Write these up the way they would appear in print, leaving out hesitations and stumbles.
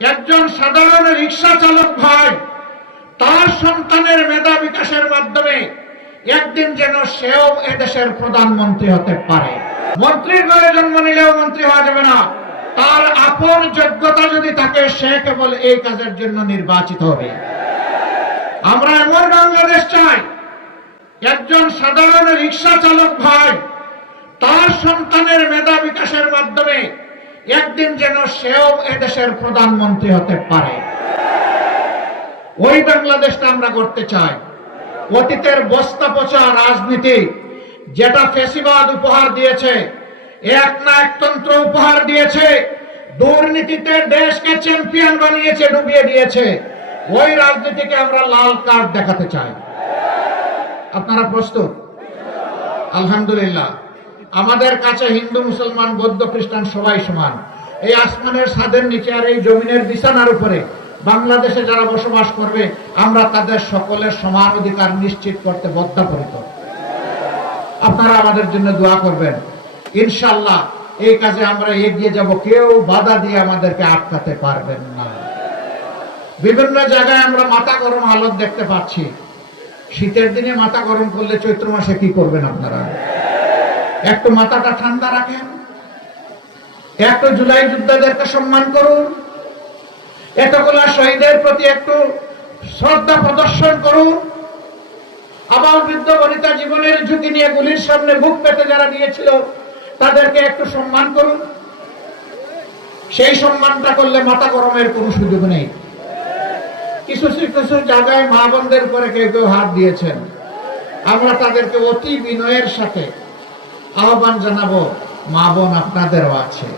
একজন সাধারণ রিক্সা চালক ভাই তার সন্তানের মেধা বিকাশের মাধ্যমে একদিন যেন সেও এদেশের প্রধানমন্ত্রী হতে পারে। মন্ত্রীর ঘরে জন্ম নিলেও মন্ত্রী হওয়া যাবে না, তার আপন যোগ্যতা যদি থাকে সে কেবল এই কাজের জন্য নির্বাচিত হবে। আমরা এমন বাংলাদেশ চাই, একজন সাধারণ রিক্সা চালক ভাই তার সন্তানের মেধা বিকাশের মাধ্যমে একদিন যেন সেও এদেশের প্রধানমন্ত্রী হতে পারে। ওই বাংলাদেশটা আমরা করতে চাই। অতীতের বস্তা পচা রাজনীতি যেটা ফ্যাসিবাদ উপহার দিয়েছে, এক না একতন্ত্র উপহার দিয়েছে, দুর্নীতিতে দেশকে চ্যাম্পিয়ন বানিয়েছে, ডুবিয়ে দিয়েছে, ওই রাজনীতিকে আমরা লাল কার্ড দেখাতে চাই। আপনারা প্রস্তুত? আলহামদুলিল্লাহ। আমাদের কাছে হিন্দু, মুসলমান, বৌদ্ধ, খ্রিস্টান সবাই সমান। এই আসমানের ছাদের নিচে আর এই জমিনের বিছানার উপরে বাংলাদেশে যারা বসবাস করবে, আমরা তাদের সকলের সমান অধিকার নিশ্চিত করতে বদ্ধপরিকর। আপনারা আমাদের জন্য দোয়া করবেন। ইনশাআল্লাহ এই কাজে আমরা এগিয়ে যাব, কেউ বাধা দিয়ে আমাদেরকে আটকাতে পারবেন না। বিভিন্ন জায়গায় আমরা মাথা গরম হালত দেখতে পাচ্ছি। শীতের দিনে মাথা গরম করলে চৈত্র মাসে কি করবেন আপনারা? একটু মাথাটা ঠান্ডা রাখেন, একটু জুলাই যোদ্ধাদেরকে সম্মান করুন, এতগুলা শহীদের প্রতি একটু শ্রদ্ধা প্রদর্শন করুন। আবাল বৃদ্ধ বনিতা জীবনের ঝুঁকি নিয়ে গুলির সামনে বুক পেতে যারা দিয়েছিল তাদেরকে একটু সম্মান করুন। সেই সম্মানটা করলে মাথা গরমের কোনো সুযোগ নেই। কিছু কিছু জায়গায় মা বোনদের উপরে কেউ কেউ হাত দিয়েছেন, আমরা তাদেরকে অতি বিনয়ের সাথে আহ্বান জানাবো, মা বোন আপনাদেরও আছে,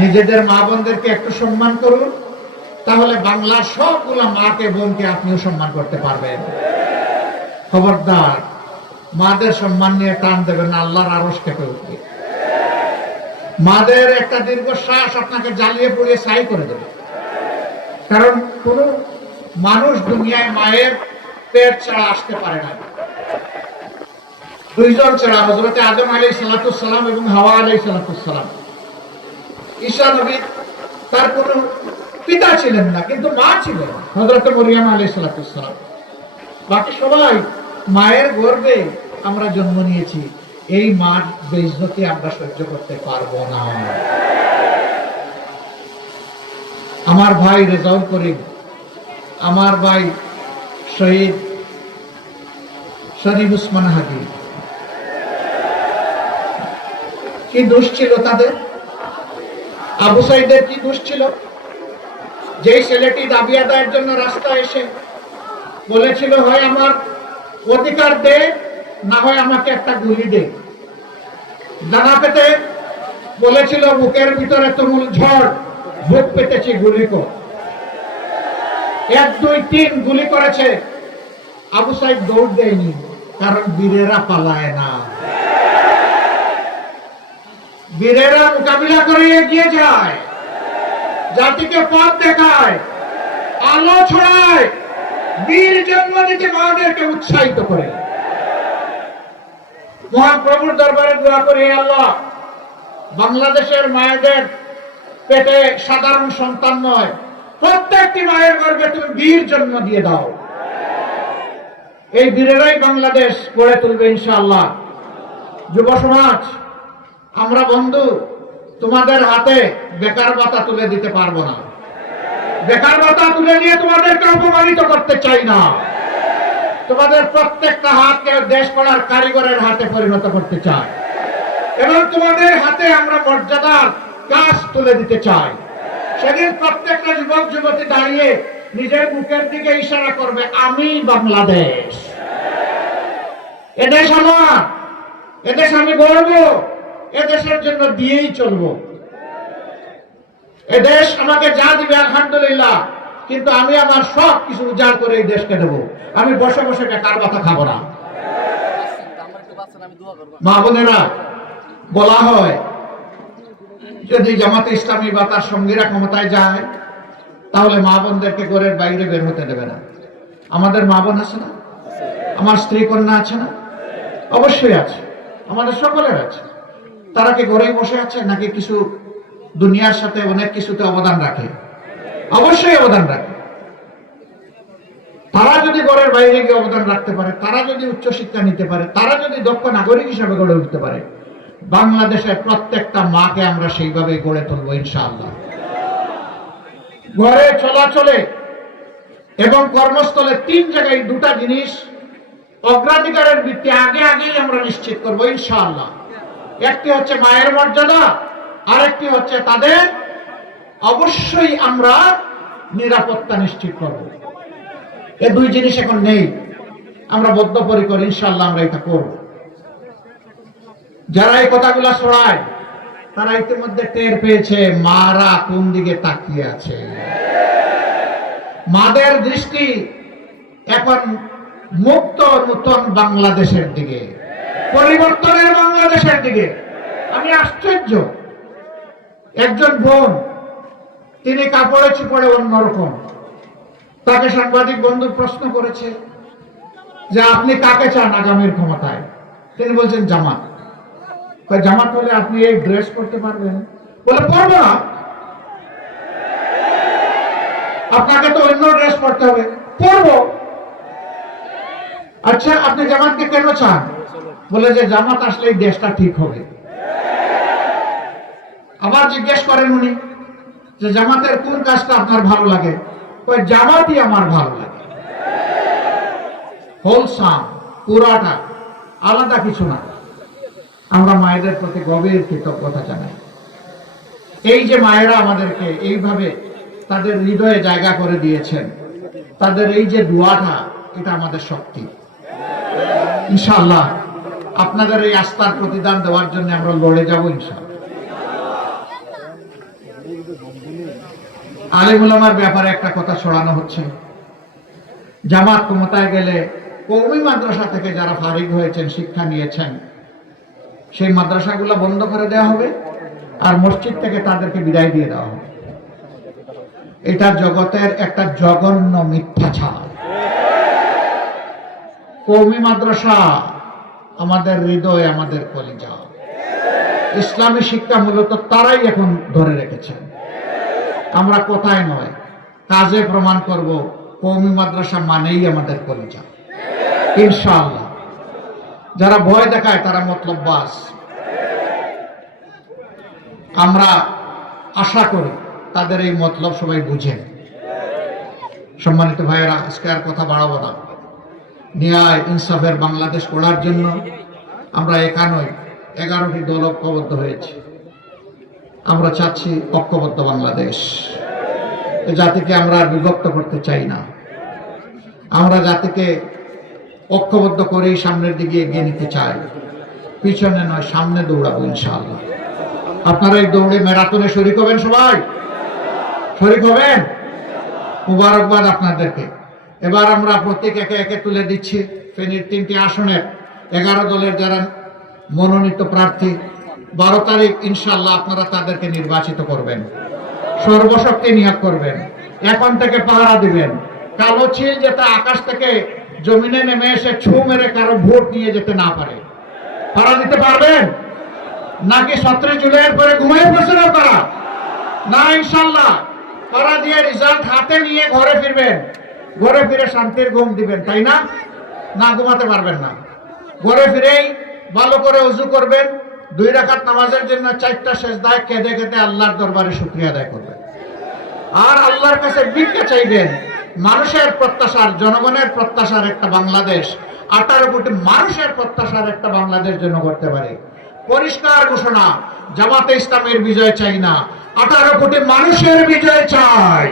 নিজেদের মা বোনদেরকে একটু সম্মান করুন, তাহলে বাংলার সবগুলা মাকে বোনকে আপনিও সম্মান করতে পারবেন। খবরদার মাদের সম্মান নিয়ে টান দেবেন না, আল্লাহর আরশ কেঁপে উঠবে। মাদের একটা দীর্ঘশ্বাস আপনাকে জ্বালিয়ে পুড়িয়ে ছাই করে দেবে। কারণ কোন মানুষ দুনিয়ায় মায়ের পেট ছাড়া আসতে পারে না। দুইজন ছাড়া, হযরত আদম আলাইহিস সালাম এবং হাওয়া আলাইহিস সালাম। ঈসা নবী তার কোন পিতা ছিলেন না, কিন্তু মা ছিলেন, হযরত মরিয়ম আলাইহিস সালাম। বাকি সবাই মায়ের গর্ভে আমরা জন্ম নিয়েছি। এই মার বেইজ্জতি আমরা সহ্য করতে পারবো না। আমার ভাই রেজাউল করিম, আমার ভাই শহীদ শরীফ উসমান হাদি, কি দোষ ছিল তাদের? আবু সাইদের কি দোষ ছিল? যেই ছেলেটি দাবি আদায়ের জন্য রাস্তায় এসে বলেছিল, হয় আমার অধিকার দে, না হয় আমাকে একটা গুলি দে। ডানা পেতে বলেছিল, বুকের ভিতরে তুমুল ঝড়, বুক পেতেছি, গুলি কর। 1, 2, 3 গুলি করেছে। আবু সাইদ দৌড় দেয়নি, কারণ বীরেরা পালায় না। বীরেরা মোকাবিলা করে এগিয়ে যায়, জাতিকে পথ দেখায়, আলো ছড়ায়, বীর জন্ম দিতে মাদেরকে উৎসাহিত করে। মহাপ্রভুর দরবারে দোয়া করি, আল্লাহ বাংলাদেশের মায়েদের পেটে সাধারণ সন্তান নয়, প্রত্যেকটি মায়ের গর্ভে তুমি বীর জন্ম দিয়ে দাও। এই বীরেরাই বাংলাদেশ গড়ে তুলবে ইনশাআল্লাহ। যুব সমাজ, আমরা বন্ধু তোমাদের হাতে বেকার ভাতা তুলে দিতে পারবো না। বেকার ভাতা তুলে দিয়ে তোমাদেরকে অপমানিত করতে চাই না। তোমাদের প্রত্যেকটা হাতকে দেশ গড়ার কারিগরের হাতে পরিণত করতে চাই, এবং তোমাদের হাতে আমরা মর্যাদার কাজ তুলে দিতে চাই। সেদিন প্রত্যেকটা যুবক যুবতী দাঁড়িয়ে নিজের মুখের দিকে ইশারা করবে, আমি বাংলাদেশ, এদেশ আমার, এদেশ আমি গড়ব, এদেশের জন্য দিয়েই চলবো। এদেশ আমাকে যা দিবে আলহামদুলিল্লাহ, কিন্তু আমি আমার সব কিছু উজাড় করে এই দেশকে দেবো। আমি বসে বসে বেকার ভাতা খাবো না। মা বোনেরা, বলা হয় যদি জামাতে ইসলামী বা তার সঙ্গীরা ক্ষমতায় যায়, তাহলে মা বোনদেরকে ঘরের বাইরে বের হতে দেবে না। আমাদের মা বোন আছে না? আমার স্ত্রী কন্যা আছে না? অবশ্যই আছে, আমাদের সকলের আছে। তারা কি ঘরেই বসে আছে, নাকি কিছু দুনিয়ার সাথে অনেক কিছুতে অবদান রাখে? অবশ্যই অবদান রাখে। তারা যদি ঘরের বাইরে গিয়ে অবদান রাখতে পারে, তারা যদি উচ্চশিক্ষা নিতে পারে, তারা যদি দক্ষ নাগরিক হিসাবে গড়ে উঠতে পারে, বাংলাদেশের প্রত্যেকটা মাকে আমরা সেইভাবে গড়ে তুলবো ইনশাআল্লাহ। ঘরে চলাচলে এবং কর্মস্থলে তিন জায়গায় দুটা জিনিস অগ্রাধিকারের ভিত্তি আগেই আমরা নিশ্চিত করবো ইনশাআল্লাহ। একটি হচ্ছে মায়ের মর্যাদা, আরেকটি হচ্ছে তাদের অবশ্যই আমরা নিরাপত্তা নিশ্চিত করব। এই দুই জিনিস এখন নেই, আমরা বদ্ধপরিকর ইনশাআল্লাহ আমরা এটা করব। যারা এই কথাগুলো ছড়ায় তারা ইতিমধ্যে টের পেয়েছে মারা কোন দিকে তাকিয়ে আছে। মাদের দৃষ্টি এখন মুক্ত নতুন বাংলাদেশের দিকে, পরিবর্তনের বাংলাদেশের দিকে। আমি আশ্চর্য, একজন বোন তিনি কাপড়ে চুপড়ে অন্যরকম, তাকে সাংবাদিক বন্ধু প্রশ্ন করেছে যে আপনি কাকে চান আগামীর ক্ষমতায়? তিনি বলছেন জামাত। জামাত হলে আপনি এই ড্রেস করতে পারবেন? বলে পারবো না, আপনাকে তো অন্য ড্রেস পরতে হবে। পরবো। আচ্ছা, আপনি জামাতকে কেন চান? বলে যে জামাত আসলে এই দেশটা ঠিক হবে। আবার জিজ্ঞেস করেন উনি যে জামাতের কোন কাজটা আপনার ভালো লাগে? জামাতই আমার ভালো লাগে। হোলসাম, পুরাটা, আলাদা কিছু না। আমরা মায়েদের প্রতি গভীর কৃতজ্ঞতা জানাই। এই যে মায়েরা আমাদেরকে এইভাবে তাদের হৃদয়ে জায়গা করে দিয়েছেন, তাদের এই যে দোয়াটা, এটা আমাদের শক্তি। ইনশাআল্লাহ আপনাদের এই আস্থার প্রতিদান দেওয়ার জন্য আমরা লড়ে যাব ইনশাআল্লাহ। আলেম ওলামার ব্যাপারে একটা কথা ছড়ানো হচ্ছে, জামাত ক্ষমতায় গেলে কওমি মাদ্রাসা থেকে যারা ফারিগ হয়েছেন, শিক্ষা নিয়েছেন, সেই মাদ্রাসাগুলো বন্ধ করে দেওয়া হবে আর মসজিদ থেকে তাদেরকে বিদায় দিয়ে দেওয়া হবে। এটা জগতের একটা জঘন্য মিথ্যাচার। কওমি মাদ্রাসা আমাদের হৃদয়, আমাদের কলিজা। ইসলামী শিক্ষা মূলত তারাই এখন ধরে রেখেছেন। আমরা কোথায় নয়, কাজে প্রমাণ করব কওমি মাদ্রাসা মানেই আমাদের কলিজা ইনশাআল্লাহ। যারা ভয় দেখায় তারা মতলববাজ। আমরা আশা করি তাদের এই মতলব সবাই বুঝেন। সম্মানিত ভাইয়েরা, আজকে আর কথা বাড়াবো না। ন্যায় ইনসাফের বাংলাদেশ গড়ার জন্য আমরা এখানেই 11টি দল ঐক্যবদ্ধ হয়েছি। আমরা চাচ্ছি ঐক্যবদ্ধ বাংলাদেশ। জাতিকে আমরা আর বিভক্ত করতে চাই না। আমরা জাতিকে ঐক্যবদ্ধ করেই সামনের দিকে এগিয়ে নিতে চাই, পিছনে নয়, সামনে দৌড়াবো ইনশাআল্লাহ। আপনারা এই দৌড়ে ম্যারাথনে শরীক হবেন? সবাই শরীক হবেন? মুবারকবাদ আপনাদেরকে। এবার আমরা প্রত্যেক একে একে তুলে দিচ্ছি ফেনীর 3টি আসনের 11 দলের যারা মনোনীত প্রার্থী। 12 তারিখ ইনশাআল্লাহ আপনারা তাদেরকে নির্বাচিত করবেন, সর্বশক্তি নিয়োগ করবেন, এখন থেকে পাহারা দিবেন। কালো চিল যাতে আকাশ থেকে জমিনে নেমে এসে ছু মেরে কারো ভোট নিয়ে যেতে না পারে। পাহারা দিতে পারবেন নাকি 17 জুলাইয়ের পরে ঘুমিয়ে পড়ছেন আপনারা? না, ইনশাআল্লাহ পাহারা দিয়ে রেজাল্ট হাতে নিয়ে ঘরে ফিরবেন। ঘরে ফিরে শান্তির ঘুম দিবেন, তাই না? না, ঘুমাতে পারবেন না। ঘরে ফিরেই ভালো করে ওযু করবেন, 2 রাকাত নামাজের জন্য 4টা সেজদায় কেঁদে কেঁদে আল্লাহর দরবারে শুকরিয়া আদায় করবেন। আর আল্লাহর কাছে ভিক্ষা চাইবেন। মানুষের প্রত্যাশার, জনগণের প্রত্যাশার একটা বাংলাদেশ, 18 কোটি মানুষের প্রত্যাশার একটা বাংলাদেশ যেন করতে পারে। পরিষ্কার ঘোষণা, জামাতে ইসলামের বিজয় চাই না, 18 কোটি মানুষের বিজয় চাই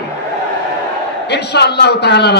ইনশাআল্লাহ তাআলা।